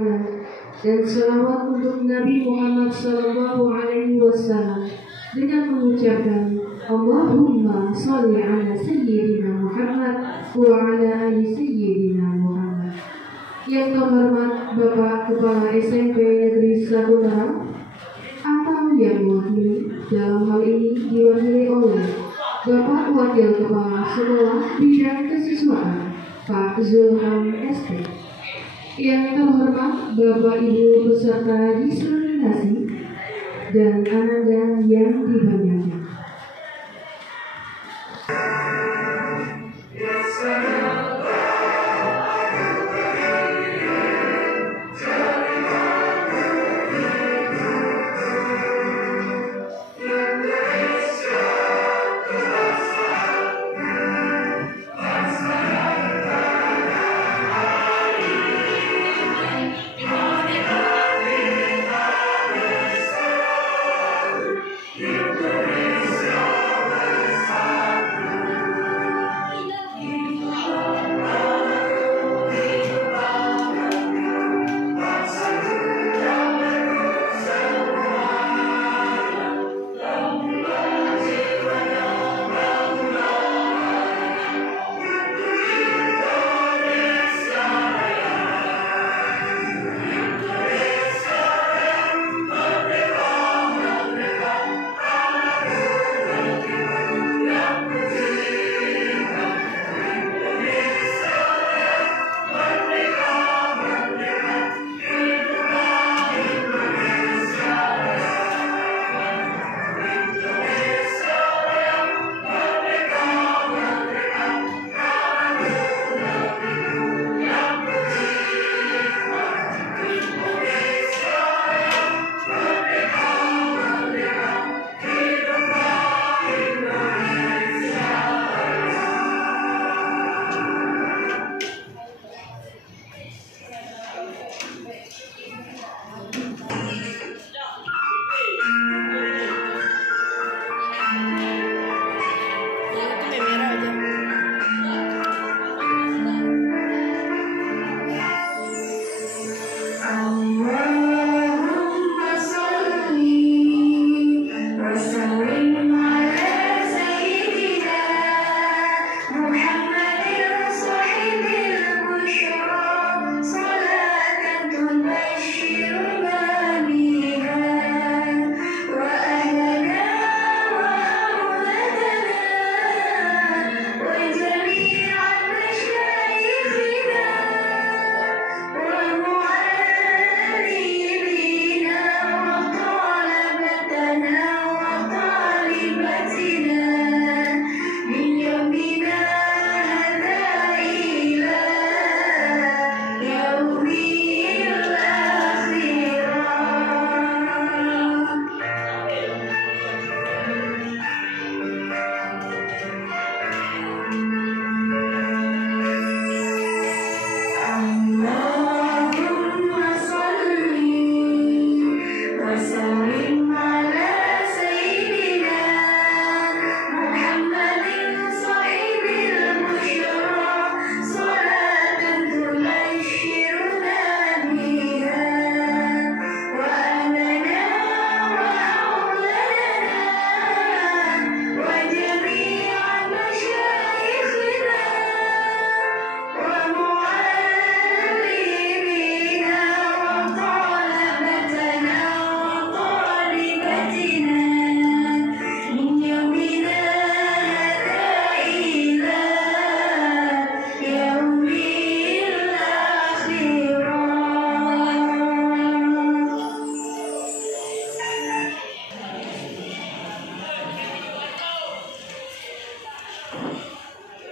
dan salawat untuk Nabi Muhammad SAW dengan mengucapkan Allahumma sholli ala Sayyidina Muhammad wa ala ali Sayyidina Muhammad. Yang terhormat Bapak Kepala SMP Negeri 1 Larang atau yang mewakili, dalam hal ini diwakili oleh Bapak Wakil Kepala Sekolah Bidang Kesiswaan Pak Zulham ST. Yang terhormat Bapak Ibu peserta disertasi dan ananda yang dimuliakan.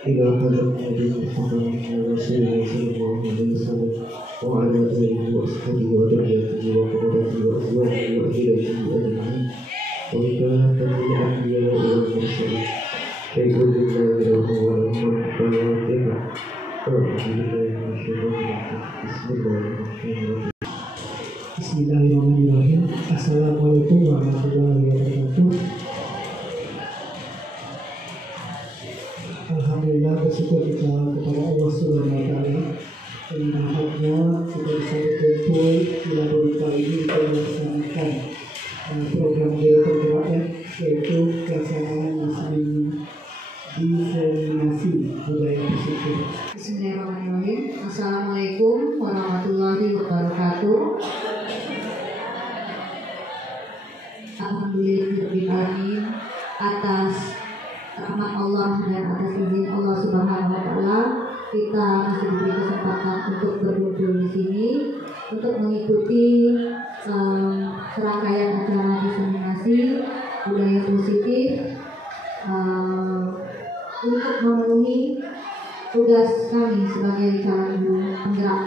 إلى هذا النبي محمد رسول الله صلى الله عليه وسلم وعلى آله وأصحابه وذريته وقرته وأزواجه وأهل بيته أجمعين وكافة الأنبياء والمرسلين كي كل الله ولهم فواتحة أعوذ بالله من الشيطان الرجيم بسم الله الرحمن الرحيم Assalamualaikum warahmatullahi wabarakatuh. Alhamdulillah, bersyukur kita kepada Allah Subhanahu wa Ta'ala, yang haknya kita bisa berkumpul Kumpul di Laborita ini kita melaksanakan program DPKM, yaitu pelaksanaan diseminasi budaya positif. Bismillahirrahmanirrahim. Assalamualaikum warahmatullahi wabarakatuh. Alhamdulillahirrahmanirrahim, atas rahmat Allah dan atas izin Allah Subhanahu wa Ta'ala, kita masih diberi kesempatan untuk berkumpul di sini untuk mengikuti serangkaian acara diseminasi budaya positif untuk memenuhi tugas kami sebagai calon guru penggerak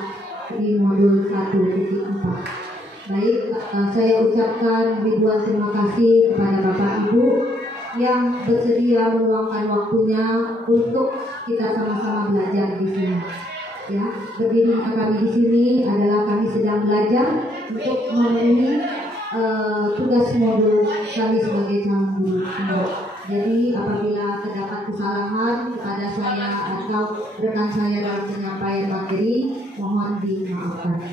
di modul 1.4. Baik, saya ucapkan ribuan terima kasih kepada Bapak Ibu yang bersedia meluangkan waktunya untuk kita sama-sama belajar di sini. Ya, berdirinya kami di sini adalah kami sedang belajar untuk memenuhi tugas modul kami sebagai calon guru. Jadi apabila terdapat kesalahan kepada saya atau rekan saya dalam penyampaian materi, mohon dimaafkan.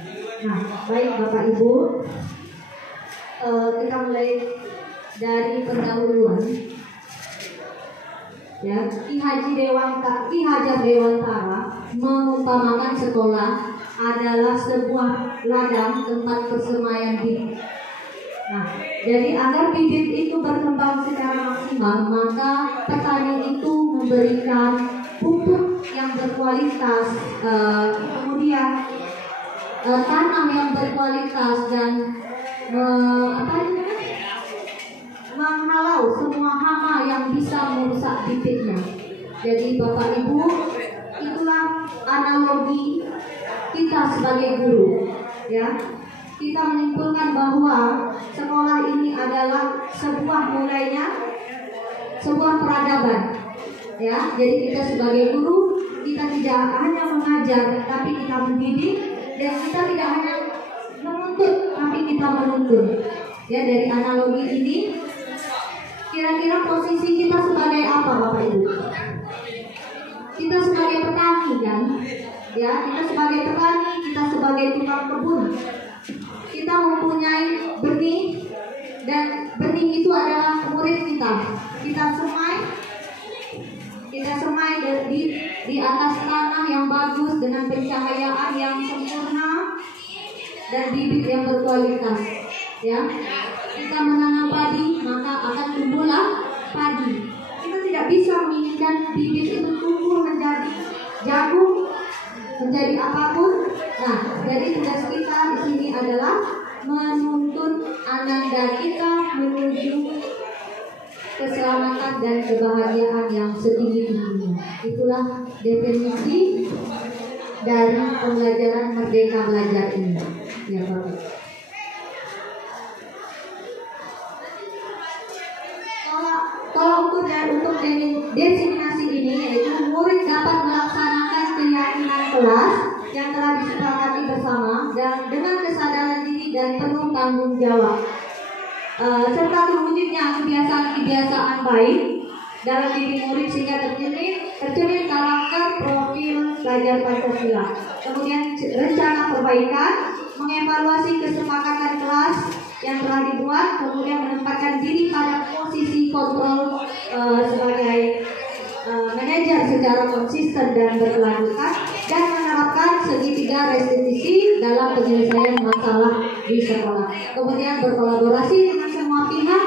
Nah, baik Bapak Ibu, kita mulai dari pendahuluan. Ya, Ki Hajar Dewantara mengumpamakan sekolah adalah sebuah ladang tempat persemaian bibit. Nah, jadi agar bibit itu berkembang secara maksimal, maka petani itu memberikan pupuk yang berkualitas, kemudian tanam yang berkualitas dan menghalau semua hama yang bisa merusak bibitnya. Jadi Bapak Ibu, itulah analogi kita sebagai guru, ya. Kita menyimpulkan bahwa sekolah ini adalah sebuah peradaban, ya. Jadi kita sebagai guru, kita tidak hanya mengajar, tapi kita mendidik, dan kita tidak hanya menuntut, tapi kita menuntun. Ya, dari analogi ini, kira-kira posisi kita sebagai apa, Bapak Ibu? Kita sebagai petani, kan? Ya, kita sebagai petani, kita sebagai tukang kebun. Kita mempunyai benih, dan benih itu adalah murid kita. Kita semai di atas tanah yang bagus dengan pencahayaan yang sempurna dan bibit yang berkualitas. Ya, kita menanam padi, maka akan tumbuhlah padi. Kita tidak bisa menginginkan bibit itu tumbuh menjadi jagung, menjadi apapun. Nah, jadi tugas kita di sini adalah menuntun ananda kita menuju keselamatan dan kebahagiaan yang setinggi-tingginya. Itulah definisi dari pembelajaran Merdeka Belajar ini. Ya, Bapak. Kalau untuk diseminasi ini, yaitu murid dapat melaksanakan keyakinan kelas yang telah disepakati bersama dan dengan kesadaran diri dan penuh tanggung jawab, serta terwujudnya kebiasaan-kebiasaan baik dalam diri murid sehingga tercermin karakter profil pelajar Pancasila. Kemudian rencana perbaikan, mengevaluasi kesepakatan kelas yang telah dibuat, kemudian menempatkan diri pada posisi kontrol sebagai manajer secara konsisten dan berkelanjutan, dan menerapkan segitiga restitusi dalam penyelesaian masalah di sekolah. Kemudian berkolaborasi dengan semua pihak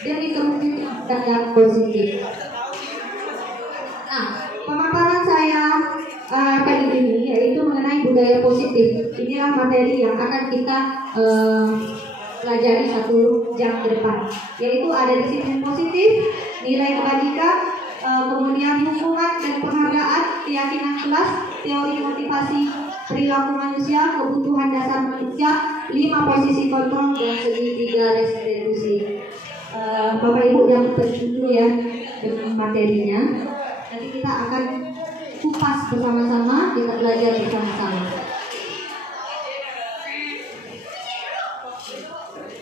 demi terwujudnya yang positif. Nah, pemaparan saya kali ini yaitu mengenai budaya positif. Inilah materi yang akan kita pelajari 1 jam ke depan, yaitu ada disiplin positif, nilai kebajikan, kemudian hubungan dan penghargaan, keyakinan kelas, teori motivasi perilaku manusia, kebutuhan dasar manusia, 5 posisi kontrol, dan segitiga restitusi. Bapak Ibu yang tertuju ya dengan materinya. Nanti kita akan kupas bersama-sama, kita belajar bersama-sama.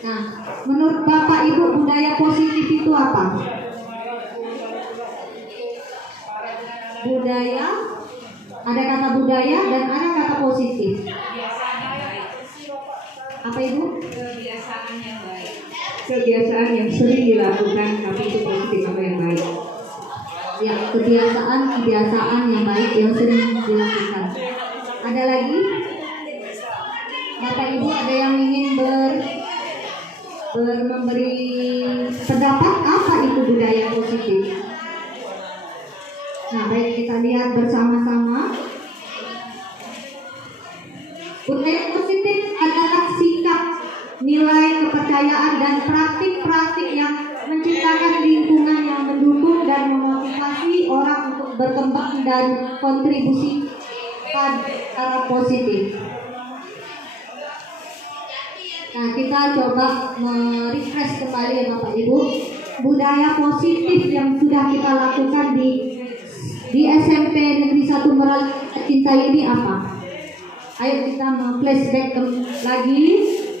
Nah, menurut Bapak Ibu budaya positif itu apa? Budaya, ada kata budaya dan ada kata positif. Apa Ibu? Kebiasaan yang baik. Kebiasaan yang sering dilakukan tapi itu positif atau yang baik. Ya, kebiasaan yang baik yang sering dilakukan. Ada lagi? Bapak Ibu ada yang ingin memberi pendapat apa itu budaya positif? Nah, baik kita lihat bersama-sama. Budaya positif adalah sikap, nilai, kepercayaan dan praktik-praktik yang menciptakan lingkungan yang mendukung dan memotivasi orang untuk berkembang dan kontribusi pada positif. Nah, kita coba merefresh kembali ya Bapak Ibu, budaya positif yang sudah kita lakukan di SMP Negeri 1 Meral Cinta ini apa? Ayo kita flashback lagi,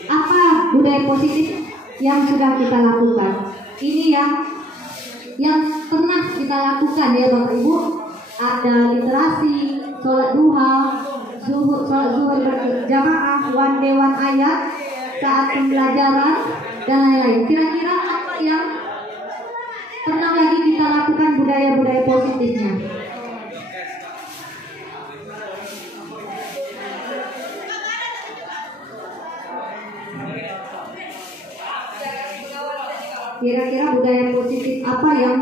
apa budaya positif yang sudah kita lakukan? Ini yang pernah kita lakukan ya Bapak Ibu. Ada literasi, sholat duha, sholat zuhur berjamaah, one day one ayat, saat pembelajaran dan lain-lain. Kira-kira apa yang pernah lagi kita lakukan budaya-budaya positifnya? Kira-kira budaya positif apa yang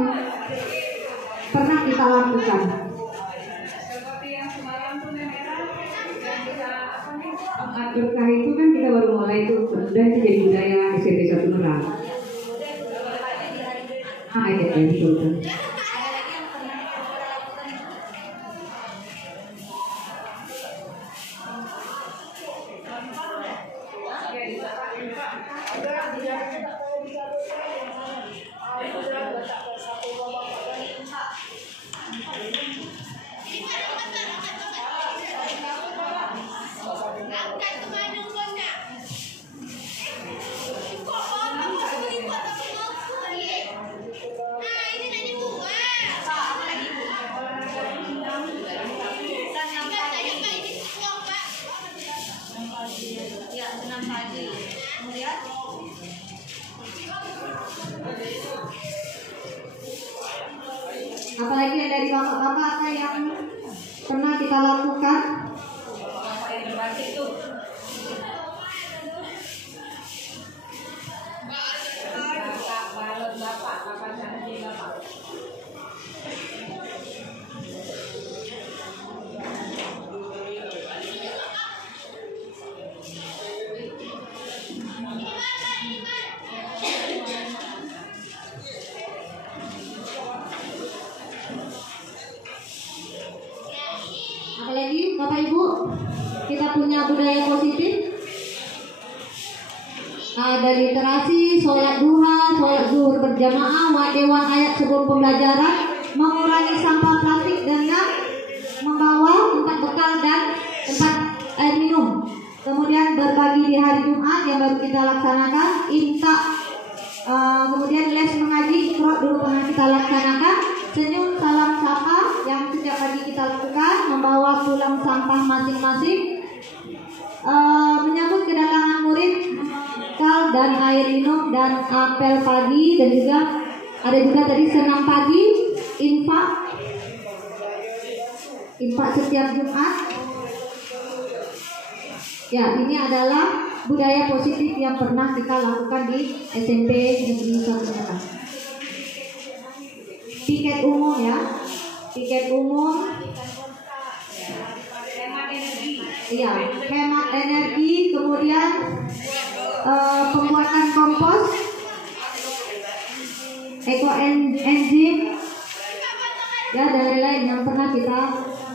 pernah kita lakukan? Seperti yang semalam tuh merah yang kita Berkah itu kan kita baru mulai itu, dan itu jadi budaya SMP 1 Meral. Iya betul. Apalagi yang dari bapak-bapak apa yang pernah kita lakukan? bapak yang berbakti itu bapak jangan jadi bapak. Apalagi Bapak Ibu kita punya budaya positif. Ada literasi, sholat duha, sholat zuhur berjamaah, wadewan ayat sebelum pembelajaran, mengurangi sampah plastik dengan membawa tempat bekal dan tempat air minum. Kemudian berbagi di hari Jumat yang baru kita laksanakan, imsak, kemudian les mengaji, ikro dulu pernah kita laksanakan, senyum, salam sapa yang setiap pagi kita lakukan, membawa pulang sampah masing-masing, menyambut kedatangan murid, bekal dan air minum dan apel pagi, dan juga ada juga tadi senam pagi, infak setiap Jumat. Ya, ini adalah budaya positif yang pernah kita lakukan di SMP Negeri 1 Meral. Piket umum ya, piket umum. Hemat energi. Iya, hemat energi, kemudian pembuatan kompos, ekoenzim, ya dan lain-lain yang pernah kita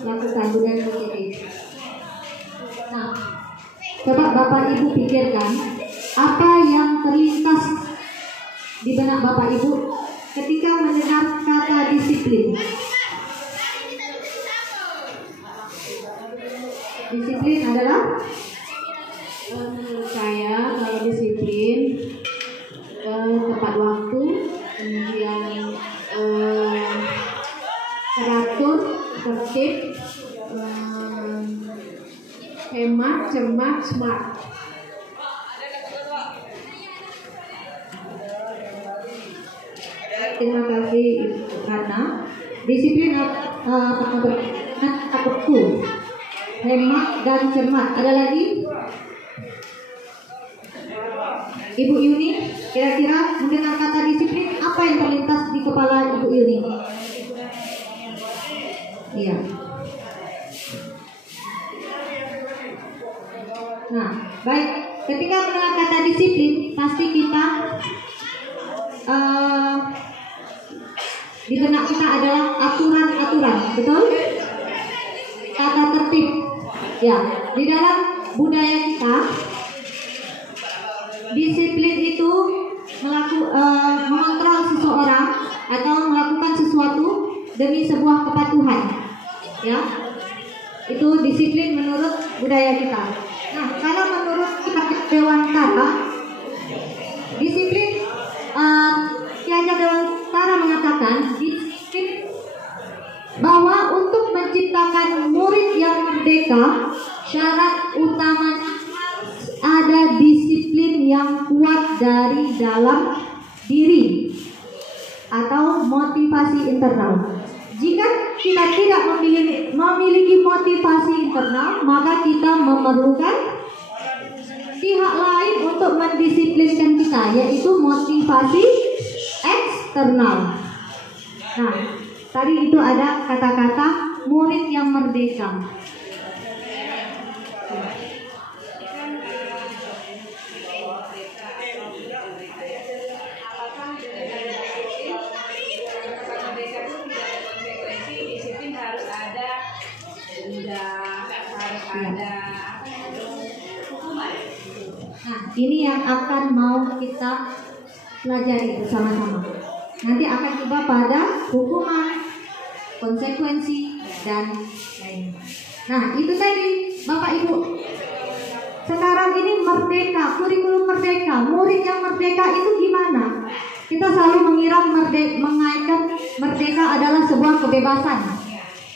lakukan budaya positif. Nah, coba Bapak Ibu pikirkan apa yang terlintas di benak Bapak Ibu ketika mendengar kata disiplin. Disiplin adalah, menurut saya kalau disiplin tepat waktu, kemudian teratur, tertib, hemat, cermat, smart. terima kasih karena disiplin takutku, hemat dan cermat. Ada lagi? Ibu Yuni, kira-kira mendengar kata disiplin apa yang terlintas di kepala Ibu Yuni? Iya. Nah, baik. Ketika mendengar kata disiplin, pasti kita di benak kita adalah aturan-aturan, betul? Tata tertib. Ya, di dalam budaya kita, disiplin itu mengontrol seseorang atau melakukan sesuatu demi sebuah kepatuhan. Ya, itu disiplin menurut budaya kita. Nah, kalau menurut Dewantara, disiplin Ki Hajar Dewantara mengatakan disiplin bahwa untuk menciptakan murid yang merdeka, syarat utamanya ada disiplin yang kuat dari dalam diri atau motivasi internal. Jika kita tidak memiliki motivasi internal, maka kita memerlukan pihak lain untuk mendisiplinkan kita, yaitu motivasi eksternal. Nah, tadi itu ada kata-kata murid yang merdeka. Nah, ini yang akan mau kita pelajari bersama-sama. Nanti akan tiba pada hukuman, konsekuensi, dan lain. Nah, itu tadi Bapak Ibu. Sekarang ini merdeka, kurikulum merdeka, murid yang merdeka itu gimana? Kita selalu mengira mengaitkan merdeka adalah sebuah kebebasan.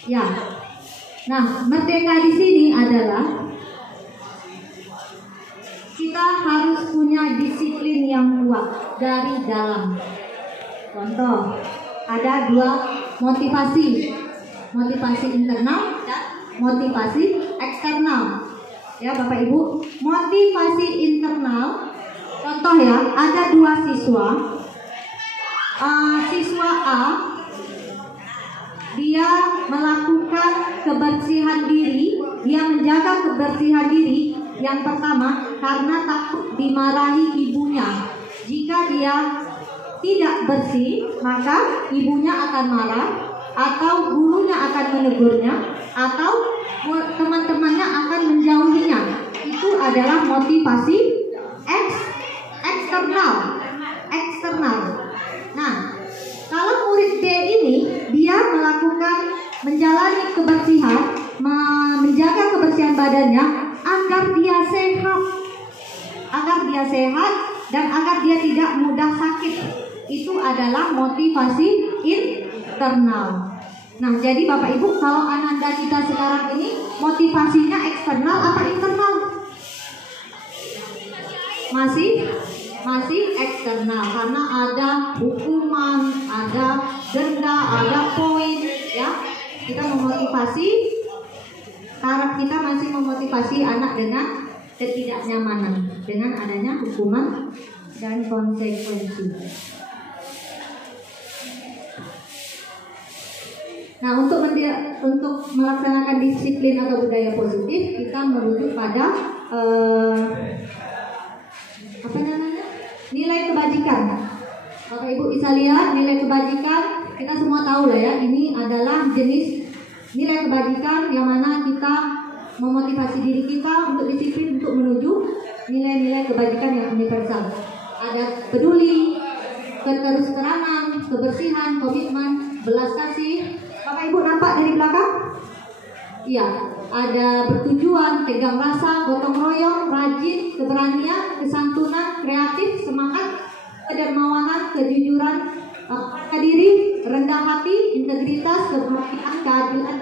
Ya. Nah, merdeka di sini adalah kita harus punya disiplin yang kuat dari dalam. Contoh, ada dua motivasi, motivasi internal dan motivasi eksternal. Ya Bapak Ibu, motivasi internal, contoh ya, ada dua siswa. Siswa A, dia melakukan kebersihan diri, dia menjaga kebersihan diri. Yang pertama, karena takut dimarahi ibunya. Jika dia tidak bersih, maka ibunya akan marah, atau gurunya akan menegurnya, atau teman-temannya akan menjauhinya. Itu adalah motivasi eksternal. Nah, kalau murid B ini, dia menjalani kebersihan, menjaga kebersihan badannya agar dia sehat dan agar dia tidak mudah sakit. Itu adalah motivasi internal. Nah, jadi Bapak Ibu, kalau ananda kita sekarang ini motivasinya eksternal apa internal? Masih eksternal, karena ada hukuman, ada denda, ada poin, ya. Kita memotivasi, taraf kita masih memotivasi anak dengan ketidaknyamanan dengan adanya hukuman dan konsekuensi. Nah, untuk melaksanakan disiplin atau budaya positif, kita merujuk pada nilai kebajikan. Bapak Ibu bisa lihat nilai kebajikan, kita semua tahu lah ya, ini adalah jenis nilai kebajikan yang mana kita memotivasi diri kita untuk disiplin untuk menuju nilai-nilai kebajikan yang universal. Ada peduli, keterus-terangan, kebersihan, komitmen, belas kasih. Bapak Ibu nampak dari belakang? Iya, ada bertujuan, tegang rasa, gotong royong, rajin, keberanian, kesantunan, kreatif, semangat, kedermawanan, kejujuran, diri, rendah hati, integritas, keberpihakan, keadilan.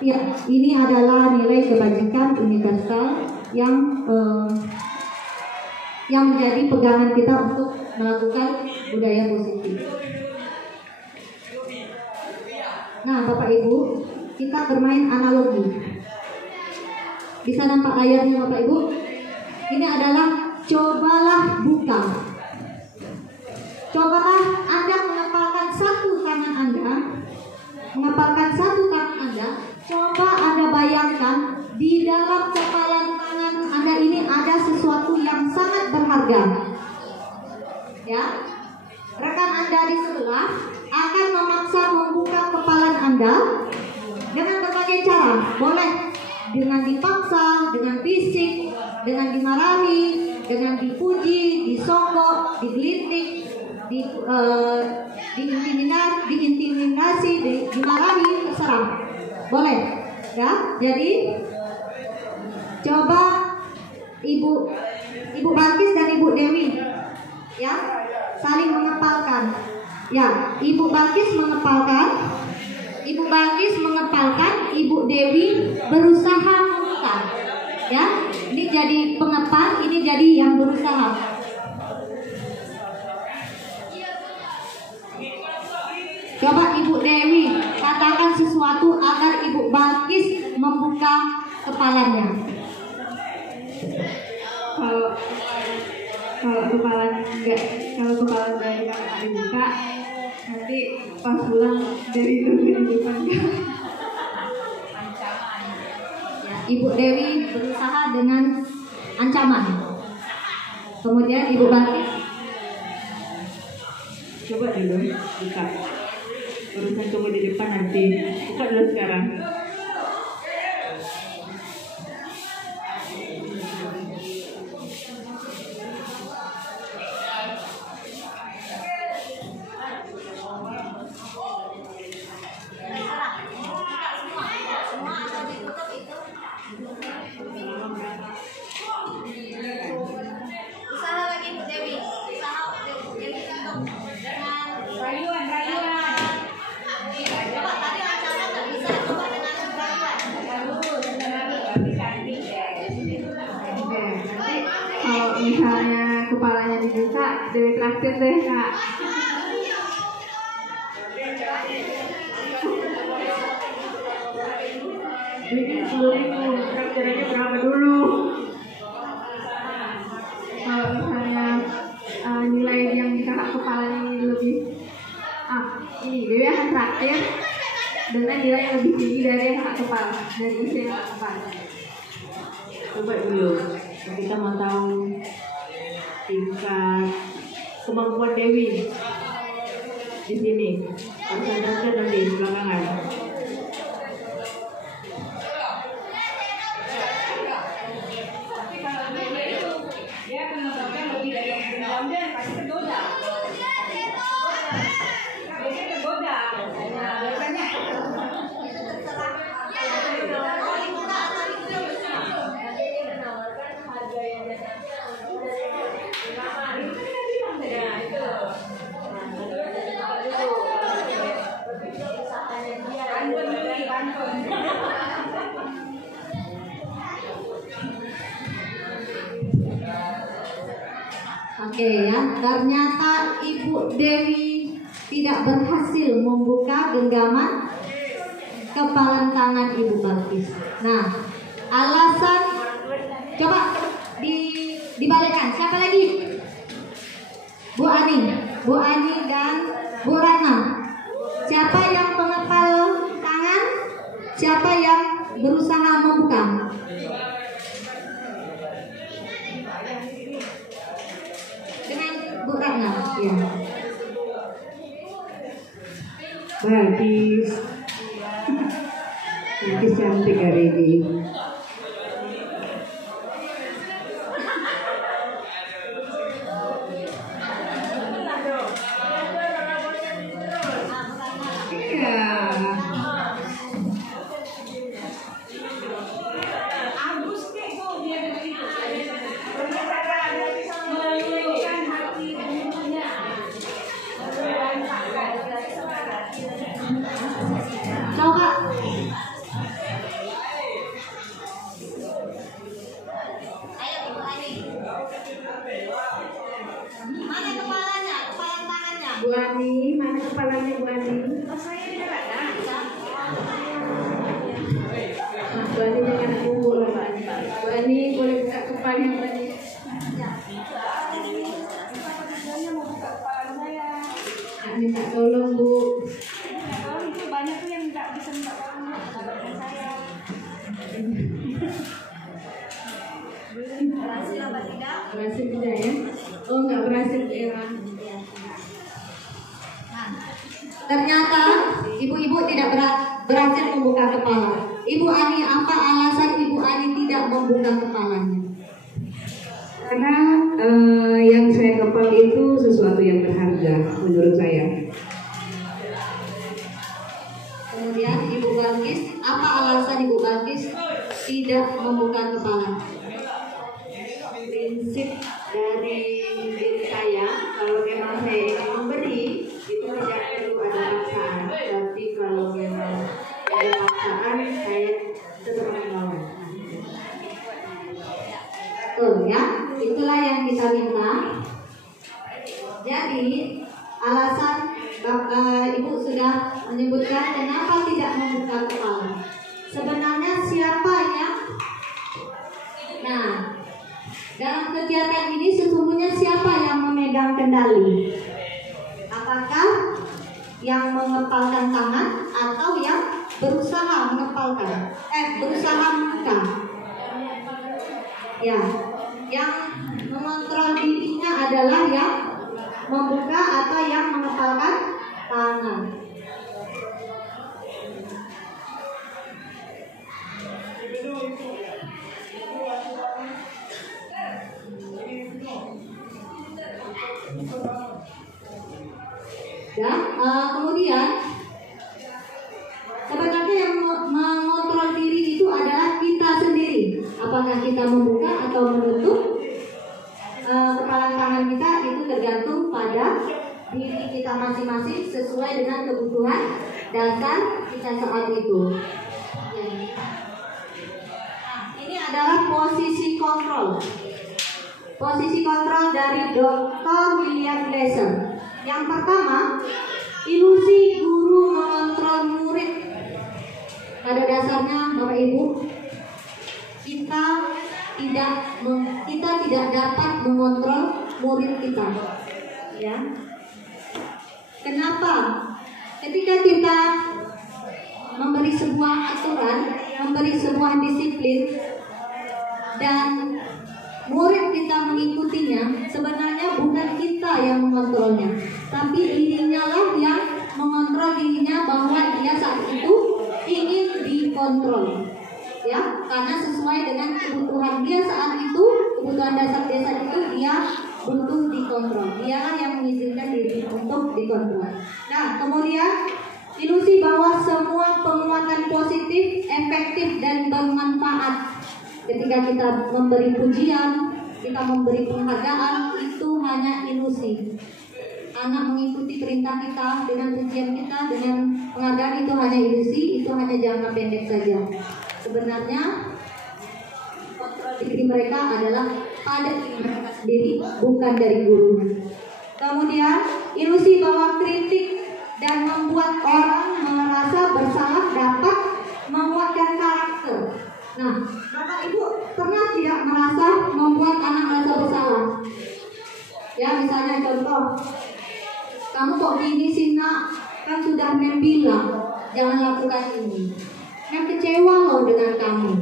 Ya, ini adalah nilai kebajikan universal yang menjadi pegangan kita untuk melakukan budaya positif. Nah, Bapak Ibu, kita bermain analogi. Bisa nampak layarnya Bapak Ibu? Ini adalah cobalah buka. Cobalah Anda mengepalkan satu tangan Anda. Mengepalkan satu tangan Anda. Coba Anda bayangkan di dalam kepalan tangan Anda ini ada sesuatu yang sangat berharga. Ya. Rekan Anda di sebelah akan memaksa membuka kepalan Anda dengan berbagai cara. Boleh dengan dipaksa, dengan fisik, dengan dimarahi, dengan dipuji, disogok, digelitik, diintimidasi, dimarahi, terserah. Boleh, ya. Jadi coba Ibu Balkis dan Ibu Dewi, ya, saling mengepalkan. Ya, Ibu Balkis mengepalkan, Ibu Dewi berusaha membuka. Ya, ini jadi pengepal, ini jadi yang berusaha. Coba Ibu Dewi katakan sesuatu agar Ibu Balkis membuka kepalanya. Kalau kepala dari kakak dibuka, nanti pas pulang dari itu dibuka. Ya, Ibu Dewi berusaha dengan ancaman. Kemudian Ibu Balkis, Coba dulu buka. Urusan tunggu di depan nanti. Buka dulu sekarang. usaha lagi Ibu Dewi, usaha Dewi tutup dengan Rayuan. coba tadi ancaman nggak bisa, coba dengan rayuan. Kalau misalnya kepalanya dibuka, Dewi traktir deh kak. Jadi 10.000, traktirnya berapa dulu? Kalau misalnya nilai yang di kakak kepalanya ini lebih, ini Dewi akan traktir dengan nilai yang lebih tinggi dari yang kakak kepala, dari isi yang kakak kepala. Coba dulu, kita mau tahu tingkat kemampuan Dewi di sini. Harus traktir nanti di belakangan. Dia akan mendapatkan lebih dari yang berjam dia pasti tergoda. Biasanya tergoda. Biasanya. Oke ya, ternyata Ibu Dewi tidak berhasil membuka genggaman kepalan tangan Ibu Balkis. Nah, alasan coba dibalikkan. Siapa lagi? Bu Ani dan Bu Ratna. Siapa yang pengepal tangan? Siapa yang berusaha membuka? Dengan Bu Ratna. Ya. Balkis cantik hari ini. Coba. Ayo Ibu Ani. Mana kepalanya? Kepala tangannya? Bu Ani, mana kepalanya Bu Ani? Oh, saya tidak ada. Bu Ani jangan kumpul lah Pak. Bu Ani boleh buka kepalanya Bu Ani. Minta tolong Bu. Banyak tuh yang nggak bisa minta tolong saya. Berhasil apa tidak? Berhasil tidak ya? Oh nggak berhasil ya. Nah, ternyata ibu-ibu tidak berhasil membuka kepala. Ibu Ani, apa alasan Ibu Ani tidak membuka kepalanya? Karena yang saya kepal itu sesuatu yang berharga menurut saya. Kemudian Ibu Balkis, apa alasan Ibu Balkis tidak membuka kepala? Prinsip dari diri saya, kalau memang saya ingin memberi itu tidak perlu ada paksaan, tapi kalau memang ada paksaan saya tetap melawan. Betul ya, itulah yang kita minta. Jadi alasan Ibu sudah menyebutkan kenapa tidak membuka kepala. Sebenarnya siapa yang dalam kegiatan ini sesungguhnya siapa yang memegang kendali? Apakah yang mengepalkan tangan atau yang berusaha mengepalkan? Berusaha membuka. Ya, yang mengontrol dirinya adalah yang membuka atau yang mengepalkan tangan. Dan kemudian sebenarnya yang mengontrol diri itu adalah kita sendiri. Apakah kita membuka atau menutup kepala tangan kita itu tergantung pada diri kita masing-masing sesuai dengan kebutuhan dasar kita saat itu. Nah, ini adalah posisi kontrol. Posisi kontrol dari Dr. William Glasser. Yang pertama, ilusi guru mengontrol murid. Pada dasarnya Bapak Ibu, kita tidak dapat mengontrol murid kita. Ya. Kenapa? Ketika kita memberi sebuah aturan, memberi sebuah disiplin, dan murid kita mengikutinya, sebenarnya bukan kita yang mengontrolnya, tapi dirinya lah yang mengontrol dirinya bahwa dia saat itu ingin dikontrol, ya, karena sesuai dengan kebutuhan dia saat itu, kebutuhan dasar dia saat itu, dia butuh dikontrol. Dialah yang mengizinkan diri untuk dikontrol. Nah, kemudian ilusi bahwa semua penguatan positif, efektif dan bermanfaat. Ketika kita memberi pujian, kita memberi penghargaan, itu hanya ilusi. Anak mengikuti perintah kita dengan pujian kita, dengan penghargaan, itu hanya ilusi, itu hanya jangka pendek saja. Sebenarnya kontrol diri mereka adalah pada diri mereka sendiri, bukan dari gurunya. Kemudian ilusi bahwa kritik dan membuat orang merasa bersalah dapat menguatkan karakter. Nah, Bapak Ibu pernah tidak merasa membuat anak merasa bersalah? Ya, misalnya contoh, kamu kok gini sih nak? Kan sudah Mem bilang jangan lakukan ini. Mem kecewa loh dengan kamu.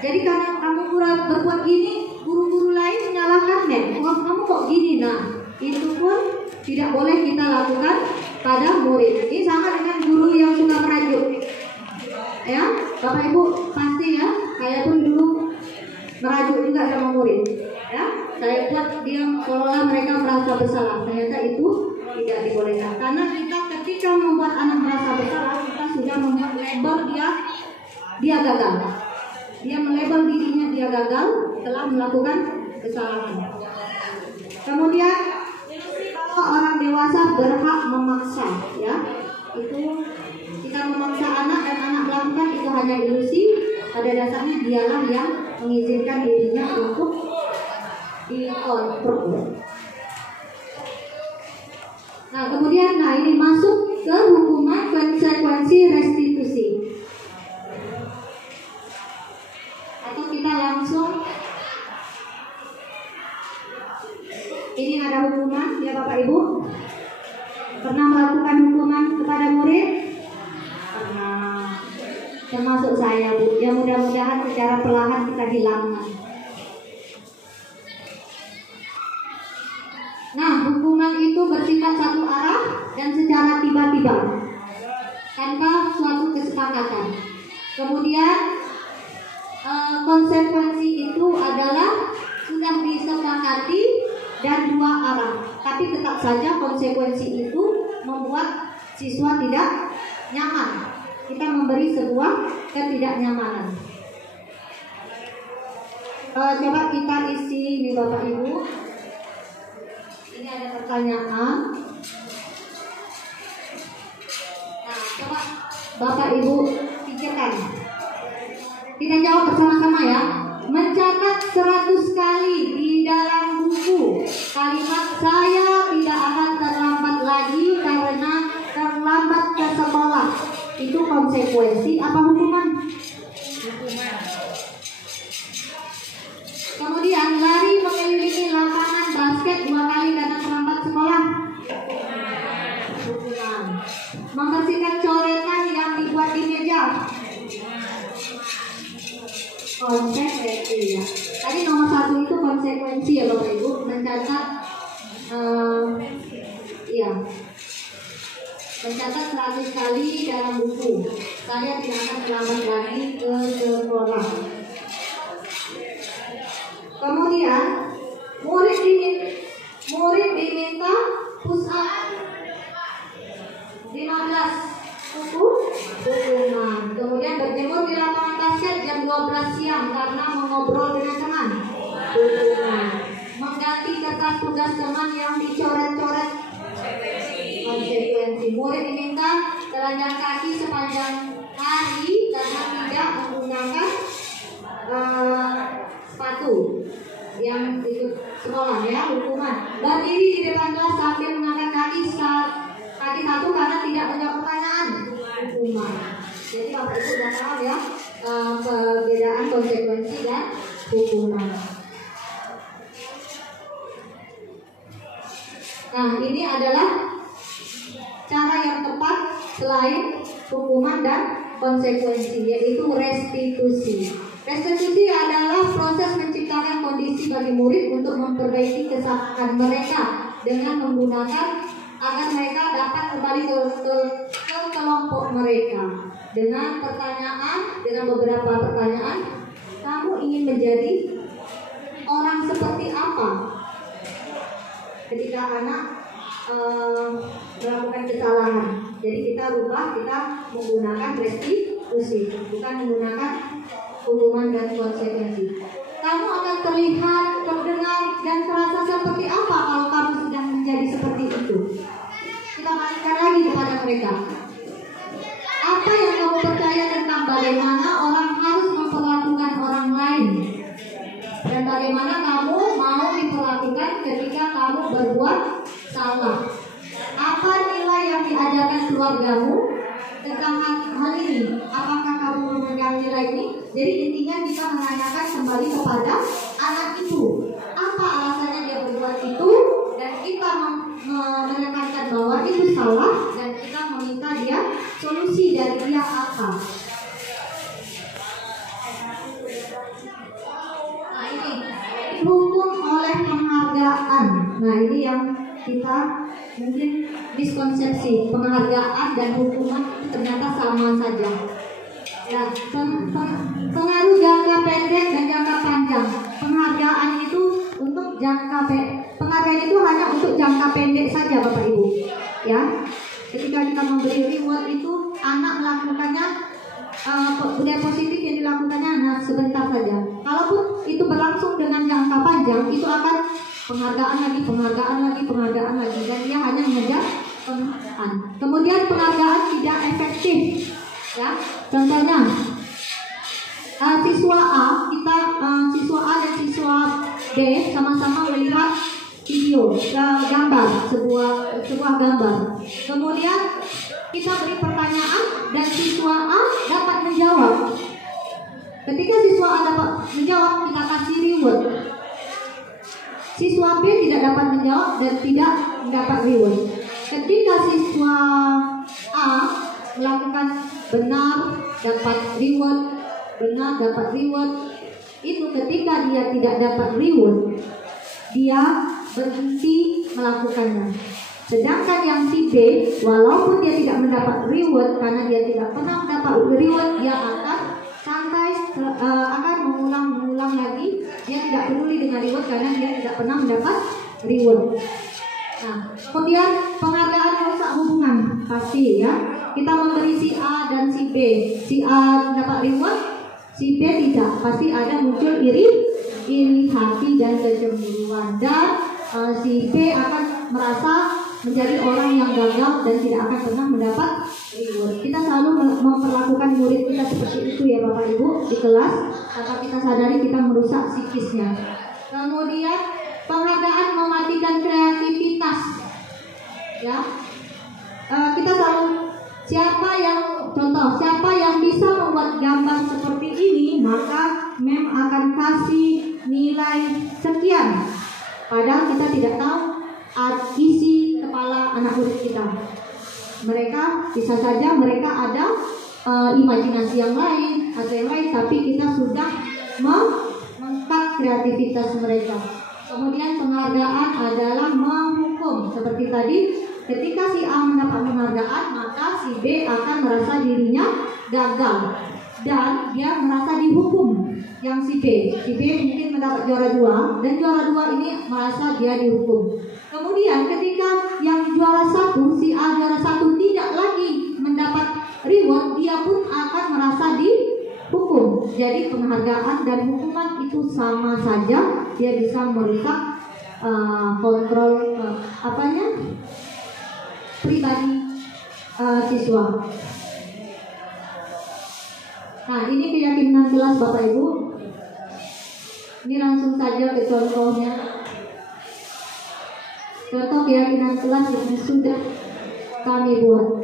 Jadi karena kamu berbuat gini, guru-guru lain menyalahkan Mem. Kamu kok gini nak? Itu pun tidak boleh kita lakukan pada murid. Ini sama dengan guru yang suka merajuk. Ya, Bapak Ibu pasti ya, saya pun dulu merajuk juga sama murid. Ya, saya buat dia seolah mereka merasa bersalah. Ternyata itu tidak dibolehkan. Karena kita ketika membuat anak merasa bersalah, kita sudah membuat label dia gagal. Dia melabel dirinya dia gagal telah melakukan kesalahan. Kemudian bahwa orang dewasa berhak memaksa, ya, itu kita memaksa anak dan anak melakukan itu hanya ilusi. Pada dasarnya dialah yang mengizinkan dirinya untuk dikontrol. Nah, kemudian ini masuk ke hukuman konsekuensi restitusi. Atau kita langsung, ini ada hukuman ya Bapak Ibu. Pernah melakukan hukuman kepada murid? Pernah. Termasuk saya Bu. Ya mudah-mudahan secara perlahan kita hilangkan. Nah, hukuman itu bersifat satu arah dan secara tiba-tiba tanpa suatu kesepakatan. Kemudian konsekuensi itu adalah sudah disepakati dan dua arah, tapi tetap saja konsekuensi itu membuat siswa tidak nyaman. Kita memberi sebuah ketidaknyamanan. Coba kita isi ini Bapak Ibu. Ini ada pertanyaan. Nah, coba Bapak Ibu pikirkan. Kita jawab bersama-sama ya. Mencatat 100 kali di dalam buku kalimat saya tidak akan terlambat lagi karena terlambat ke sekolah. Itu konsekuensi apa hukuman? Hukuman. Kemudian lari mengelilingi lapangan basket 2 kali karena terlambat sekolah. Hukuman. Membersihkan coretan yang dibuat di meja. Konsekuensi ya. Tadi nomor 1 itu konsekuensi ya Bapak Ibu. Mencatat mencatat 100 kali dalam buku. Saya tidak akan terlambat lagi ke sekolah. Kemudian murid diminta push up 15 hukuman. Kemudian berjemur di lapangan basket jam 12 siang karena mengobrol dengan teman. Hukuman. Mengganti kertas tugas teman yang dicoret-coret. Konsekuensi. Murid diminta telanjang kaki sepanjang hari karena tidak menggunakan sepatu yang ikut sekolah ya. Hukuman. Berdiri di depan kelas sambil mengangkat kaki satu karena tidak menjawab pertanyaan. Hukuman. Jadi Bapak Ibu sudah tahu ya perbedaan konsekuensi dan hukuman. Nah, ini adalah cara yang tepat selain hukuman dan konsekuensi, yaitu restitusi. Restitusi adalah proses menciptakan kondisi bagi murid untuk memperbaiki kesalahan mereka dengan menggunakan agar mereka dapat kembali ke kelompok mereka. Dengan beberapa pertanyaan, kamu ingin menjadi orang seperti apa ketika anak melakukan kesalahan? Jadi kita menggunakan restitusi, bukan menggunakan hukuman dan konsekuensi. Kamu akan terlihat, terdengar, dan terasa seperti apa kalau kamu sedang menjadi seperti itu? Kita balikkan lagi kepada mereka. Apa yang kamu percaya tentang bagaimana orang harus memperlakukan orang lain? Dan bagaimana kamu mau diperlakukan ketika kamu berbuat salah? Apa nilai yang diajarkan keluargamu tentang hal ini? Apakah kamu memegang nilai ini? Jadi intinya kita menanyakan kembali kepada anak itu, apa alasannya dia berbuat itu, dan kita menekankan bahwa itu salah, dan kita meminta dia solusi dari dia apa. Nah ini hukum oleh penghargaan. Nah ini yang kita mungkin miskonsepsi, penghargaan dan hukuman ternyata sama saja. Ya, pengaruh jangka pendek dan jangka panjang. Penghargaan itu untuk penghargaan itu hanya untuk jangka pendek saja Bapak Ibu. Ya, ketika kita memberi reward itu anak melakukannya budaya positif yang dilakukannya hanya sebentar saja. Kalaupun itu berlangsung dengan jangka panjang, itu akan penghargaan lagi, dan dia hanya mengejar penghargaan. Kemudian penghargaan tidak efektif. Ya, contohnya siswa A dan siswa B sama-sama melihat video gambar sebuah gambar. Kemudian kita beri pertanyaan dan siswa A dapat menjawab. Ketika siswa A dapat menjawab, kita kasih reward. Siswa B tidak dapat menjawab dan tidak mendapat reward. Ketika siswa A melakukan benar dapat reward, benar dapat reward, itu ketika dia tidak dapat reward, dia berhenti melakukannya. Sedangkan yang si B, walaupun dia tidak mendapat reward karena dia tidak pernah mendapat reward, dia akan santai, akan mengulang lagi. Dia tidak peduli dengan reward karena dia tidak pernah mendapat reward. Nah, kemudian penghargaan merusak hubungan, pasti ya. Kita memberi si A dan si B, si A dapat reward, si B tidak, pasti ada muncul iri hati dan kecemburuan, dan si B akan merasa menjadi orang yang gagal dan tidak akan pernah mendapat reward. Kita selalu memperlakukan murid kita seperti itu ya Bapak Ibu di kelas, tanpa kita sadari kita merusak psikisnya. Kemudian penghargaan mematikan kreativitas, ya. Kita selalu siapa yang bisa membuat gambar seperti ini, maka mem akan kasih nilai sekian. Padahal kita tidak tahu isi kepala anak murid kita. Mereka bisa saja mereka ada imajinasi yang lain atau yang lain, tapi kita sudah mengangkat kreativitas mereka. Kemudian penghargaan adalah menghukum. Seperti tadi, ketika si A mendapat penghargaan, maka si B akan merasa dirinya gagal dan dia merasa dihukum. Yang si B mungkin mendapat juara 2 dan juara 2 ini merasa dia dihukum. Kemudian ketika yang juara 1, si A juara 1 tidak lagi mendapat reward, dia pun akan merasa dihukum. Jadi penghargaan dan hukuman itu sama saja, dia bisa merusak kontrol pribadi siswa. Nah, ini keyakinan kelas Bapak Ibu. Ini langsung saja ke contohnya. Contoh keyakinan kelas yang sudah kami buat.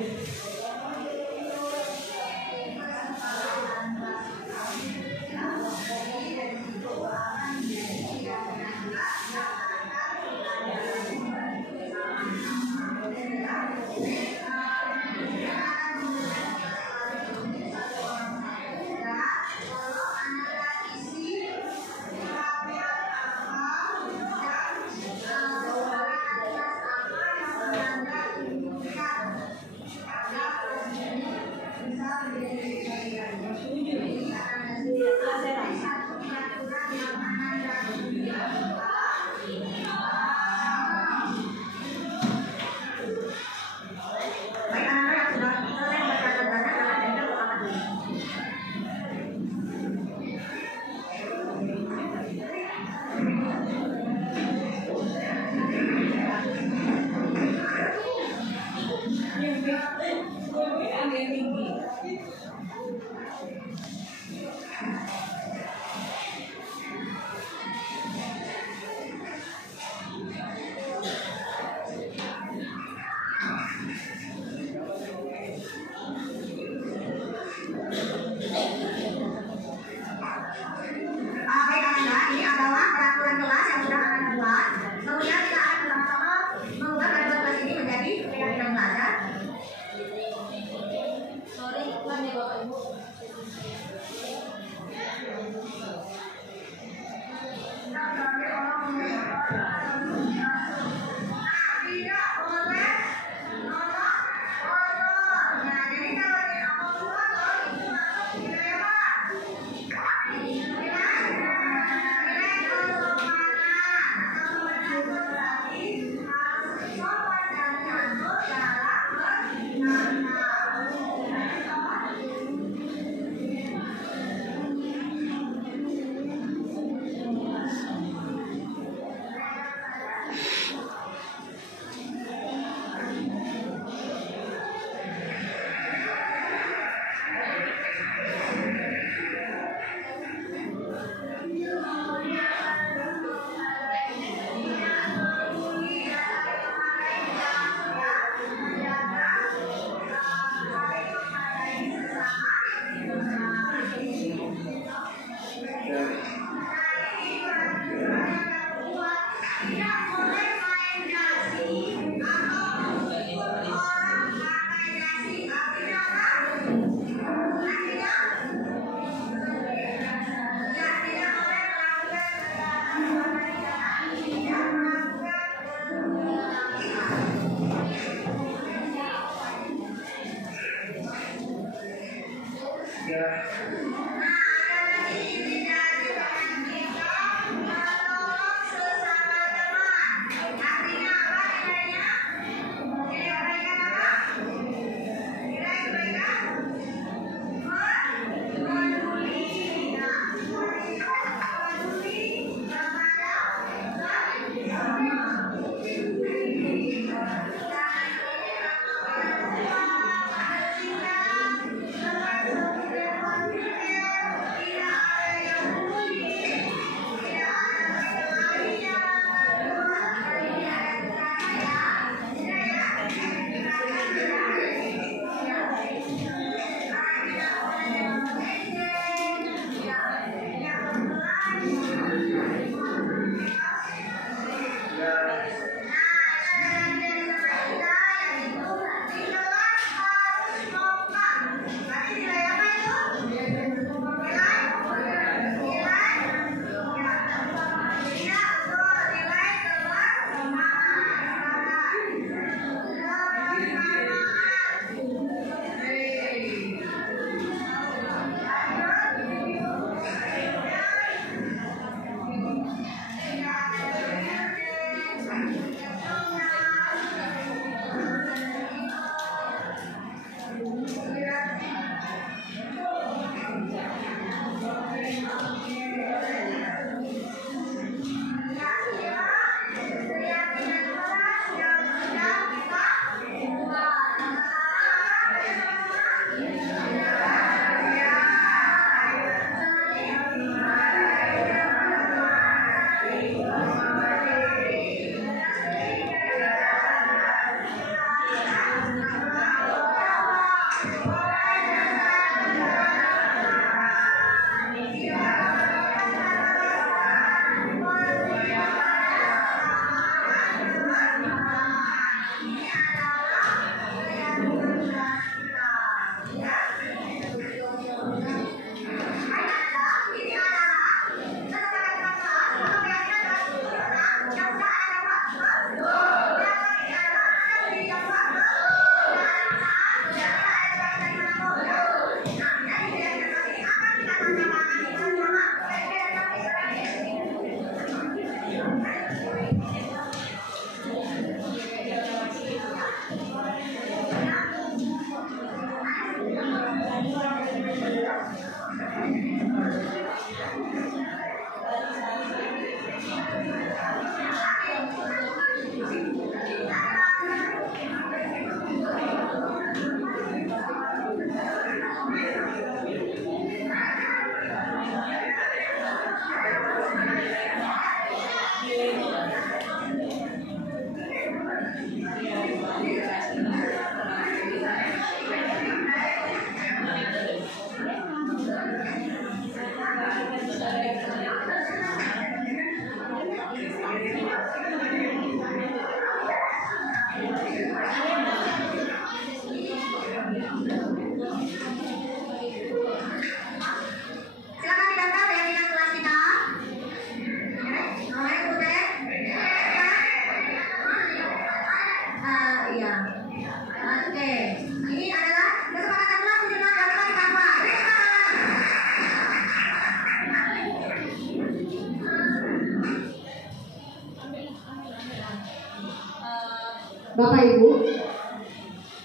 Bapak Ibu,